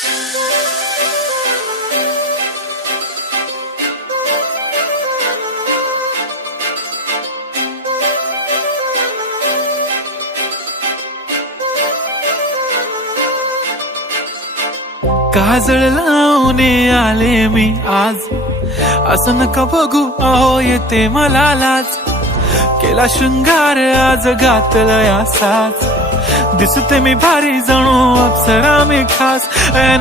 काजळ लावून आले मी आज, असं नका बघू अहो येते मला लाज. केला शृंगार आज घातलं असाच, दिसते मी भारी जणू अप्सरा मी खास.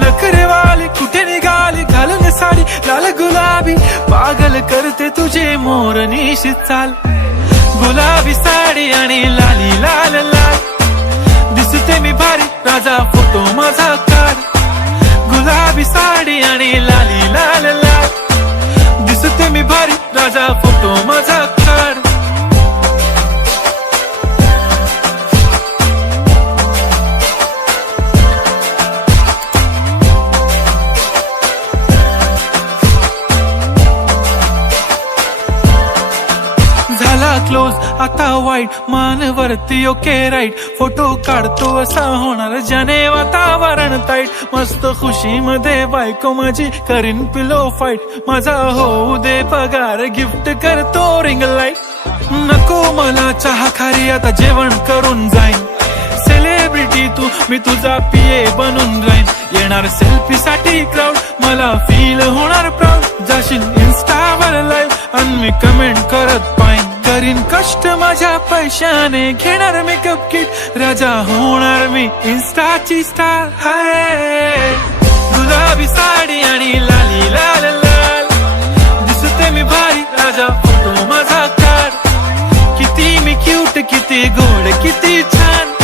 नखरेवाली कुठे निघाली घालून साडी लाल गुलाबी, पागल करते तुझे मोरनीशी चाल. गुलाबी साडी आणि लाली लाल लाल, दिसते मी भारी राजा फोटो माझा काढ. गुलाबी साडी आणि लाली लाल लाल, दिसते मी भारी राजा फोटो माझा काढ. झाला क्लोज आता वाईट, मानवरती ओके राईट. फोटो काढतो असा होणार ज्याने वातावरण ताईट. मस्त खुशी मध्ये बायको माझी करीन पिलो फाईट. माझा होऊ दे पगार गिफ्ट करतो रिंग लाईट. नको मला चहा खारी आता जेवण करून जाईन. सेलिब्रिटी तू मी तुझा पिये बनून राहीन. येणार सेल्फी साठी क्राऊड मला फील होणार प्राऊड. जाशील इन्स्टावर लाईव्ह आणि मी कमेंट करत पाईन. करीन कष्ट माझ्या पैशाने घेणार मेकअप किट. राजा होणार मी इन्स्टाची स्टार. हाय गुलाबी साडी आणि लाली लाल लाल, दिसते मी भारी राजा फोटो माझा काढ. किती मी क्यूट किती गोड किती छान,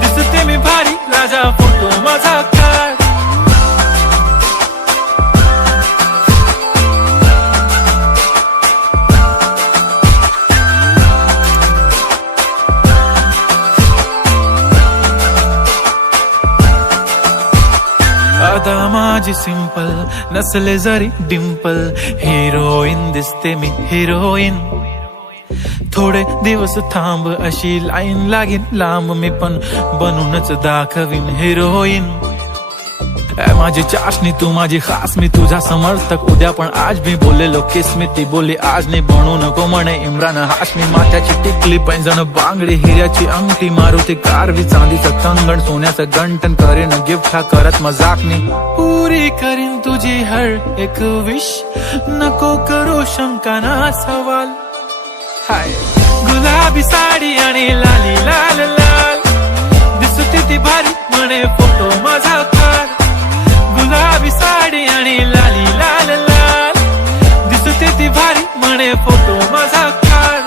दिसते मी भारी राजा फोटो माझा काढ. आता माझी सिंपल नसले जरी डिंपल, हिरोईन दिसते मी हिरोईन. थोडे दिवस थांब अशी लाईन लागेल लांब, मी पण बनूनच दाखवीन हिरोईन. माझी चाशनी तू माझी खास, मी तुझा समर्थक उद्या पण आज मी बोललेलो किस मी. ती बोलली आज नाही बनू नको म्हणे इम्रान हाशमी. माथ्याची टिकली पैंजण बांगडी हिऱ्याची अंगठी, मारुती कारवी चांदीचं कंगण सोन्याचं गंटन. करीन गिफ्ट हा करत मजाकनी, पुरी करीन तुझी हर एक विश. नको करू शंका ना सवाल. हाय गुलाबी साडी आणि लाली लाल लाल, दिसते ती भारी म्हणे फोटो माझा काढ. गुलाबी साडी आणि लाली लाल लाल, दिसते ती भारी म्हणे फोटो माझा काढ.